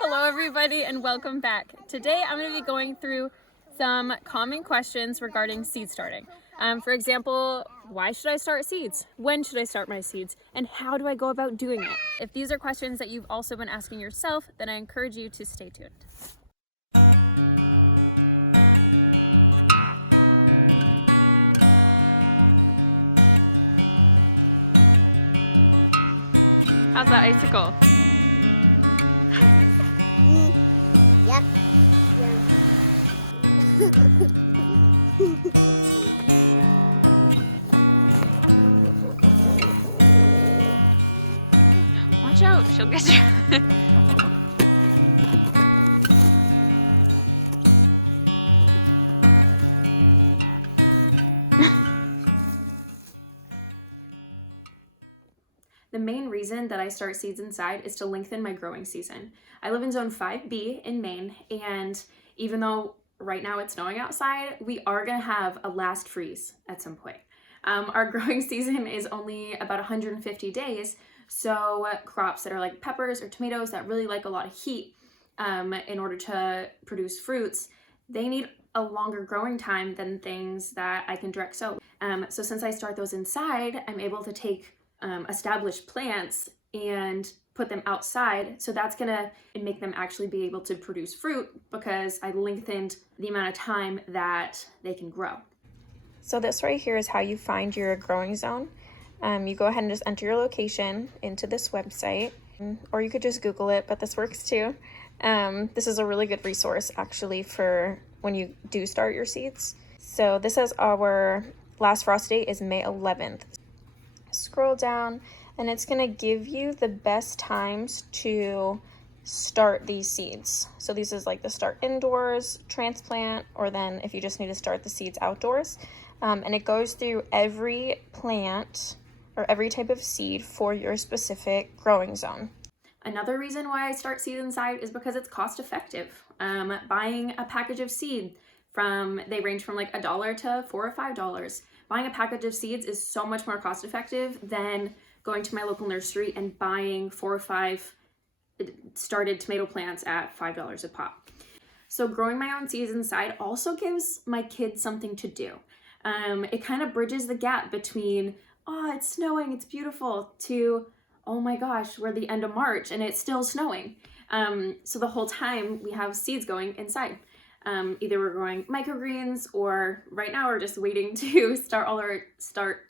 Hello everybody and welcome back. Today I'm going to be going through some common questions regarding seed starting. For example, why should I start seeds? When should I start my seeds? And how do I go about doing it? If these are questions that you've also been asking yourself, then I encourage you to stay tuned. How's that icicle? Yep. Watch out, she'll get you. The main reason that I start seeds inside is to lengthen my growing season. I live in zone 5B in Maine, and even though right now it's snowing outside, we are gonna have a last freeze at some point. Our growing season is only about 150 days, so crops that are like peppers or tomatoes that really like a lot of heat in order to produce fruits, they need a longer growing time than things that I can direct sow. So since I start those inside, I'm able to take established plants and put them outside. So that's gonna make them actually be able to produce fruit because I lengthened the amount of time that they can grow. So this right here is how you find your growing zone. You go ahead and just enter your location into this website, or you could just Google it, but this works too. This is a really good resource actually for when you do start your seeds. So this says our last frost date is May 11th. Scroll down and it's going to give you the best times to start these seeds. So this is like the start indoors, transplant, or then if you just need to start the seeds outdoors. And it goes through every plant or every type of seed for your specific growing zone. Another reason why I start seeds inside is because it's cost effective. Buying a package of seed they range from like $1 to $4 or $5. Buying a package of seeds is so much more cost effective than going to my local nursery and buying 4 or 5 started tomato plants at $5 a pop. So growing my own seeds inside also gives my kids something to do. It kind of bridges the gap between, oh, it's snowing, it's beautiful, to, oh my gosh, we're the end of March and it's still snowing. So the whole time we have seeds going inside. Either we're growing microgreens, or right now we're just waiting to start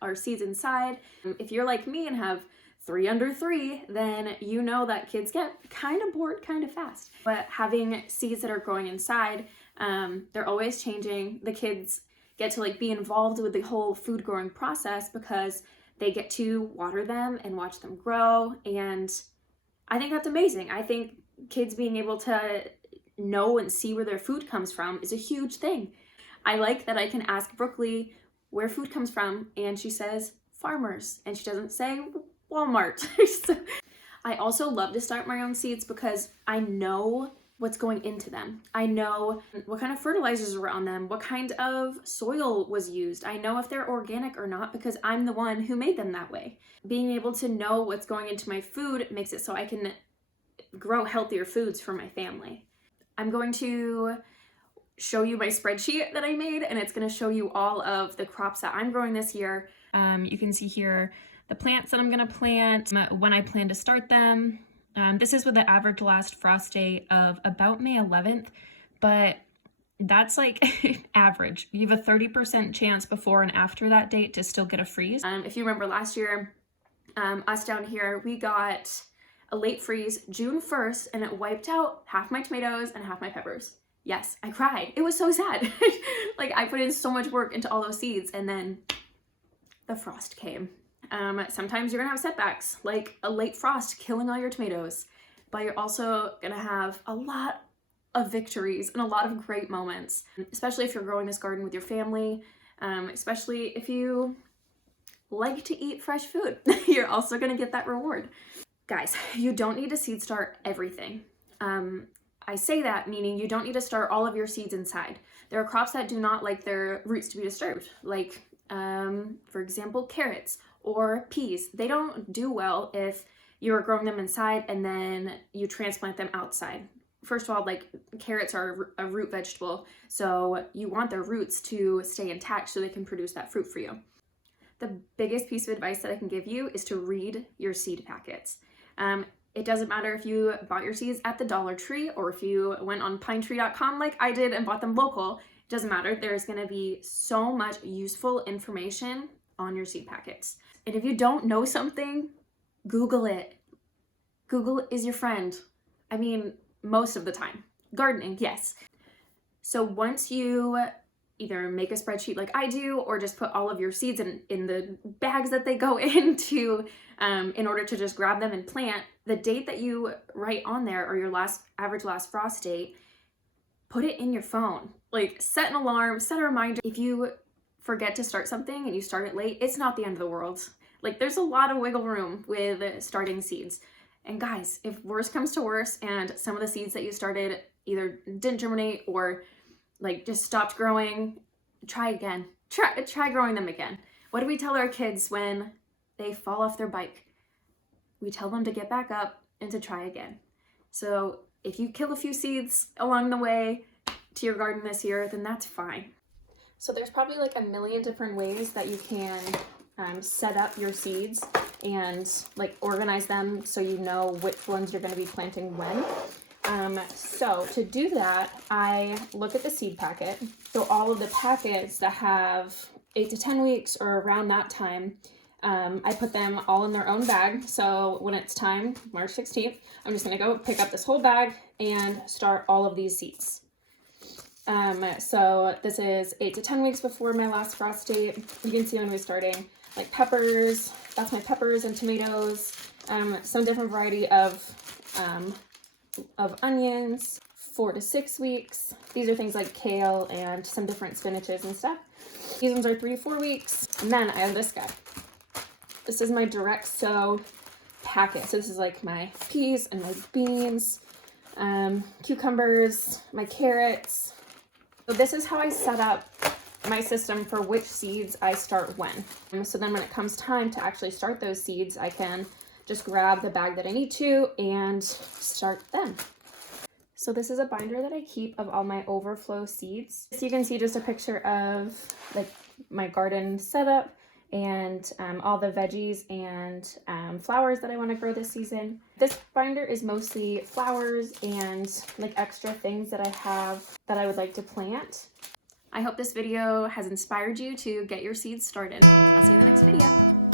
our seeds inside. If you're like me and have 3 under 3, then you know that kids get kind of bored kind of fast. But having seeds that are growing inside, they're always changing. The kids get to like be involved with the whole food growing process because they get to water them and watch them grow. And I think that's amazing. I think kids being able to know and see where their food comes from is a huge thing. I like that I can ask Brooklyn where food comes from and she says farmers and she doesn't say Walmart. So, I also love to start my own seeds because I know what's going into them. I know what kind of fertilizers were on them, what kind of soil was used. I know if they're organic or not because I'm the one who made them that way. Being able to know what's going into my food makes it so I can grow healthier foods for my family. I'm going to show you my spreadsheet that I made, and it's going to show you all of the crops that I'm growing this year. You can see here the plants that I'm going to plant, when I plan to start them. This is with the average last frost date of about May 11th, but that's like average. You have a 30% chance before and after that date to still get a freeze. If you remember last year, us down here, we got a late freeze June 1st and it wiped out half my tomatoes and half my peppers. Yes, I cried. It was so sad. Like I put in so much work into all those seeds and then the frost came. Sometimes you're gonna have setbacks, like a late frost killing all your tomatoes, but you're also gonna have a lot of victories and a lot of great moments, especially if you're growing this garden with your family, especially if you like to eat fresh food. You're also gonna get that reward. Guys, you don't need to seed start everything. I say that meaning you don't need to start all of your seeds inside. There are crops that do not like their roots to be disturbed, like For example, carrots or peas. They don't do well if you're growing them inside and then you transplant them outside. First of all, like carrots are a root vegetable, so you want their roots to stay intact so they can produce that fruit for you. The biggest piece of advice that I can give you is to read your seed packets. It doesn't matter if you bought your seeds at the Dollar Tree or if you went on pinetree.com like I did and bought them local. It doesn't matter. There's going to be so much useful information on your seed packets. And if you don't know something, Google it. Google is your friend. I mean, most of the time. Gardening, yes. So once you either make a spreadsheet like I do or just put all of your seeds in the bags that they go into in order to just grab them and plant, the date that you write on there or your average last frost date, put it in your phone. Like set an alarm, set a reminder. If you forget to start something and you start it late, it's not the end of the world. Like there's a lot of wiggle room with starting seeds. And guys, if worse comes to worse and some of the seeds that you started either didn't germinate or like just stopped growing, try again. Try growing them again. What do we tell our kids when they fall off their bike? We tell them to get back up and to try again. So if you kill a few seeds along the way to your garden this year, then that's fine. So there's probably like a million different ways that you can set up your seeds and like organize them so you know which ones you're going to be planting when. So to do that, I look at the seed packet. So all of the packets that have 8 to 10 weeks or around that time, I put them all in their own bag. So when it's time, March 16th, I'm just going to go pick up this whole bag and start all of these seeds. So this is 8 to 10 weeks before my last frost date. You can see when we're starting like peppers. That's my peppers and tomatoes. Some different variety of onions. 4 to 6 weeks. These are things like kale and some different spinaches and stuff. These ones are 3 to 4 weeks. And then I have this guy. This is my direct sow packet. So this is like my peas and my beans, cucumbers, my carrots. So this is how I set up my system for which seeds I start when. So then when it comes time to actually start those seeds, I can just grab the bag that I need to and start them. So this is a binder that I keep of all my overflow seeds. So you can see just a picture of like my garden setup and all the veggies and flowers that I want to grow this season. This binder is mostly flowers and like extra things that I have that I would like to plant. I hope this video has inspired you to get your seeds started. I'll see you in the next video.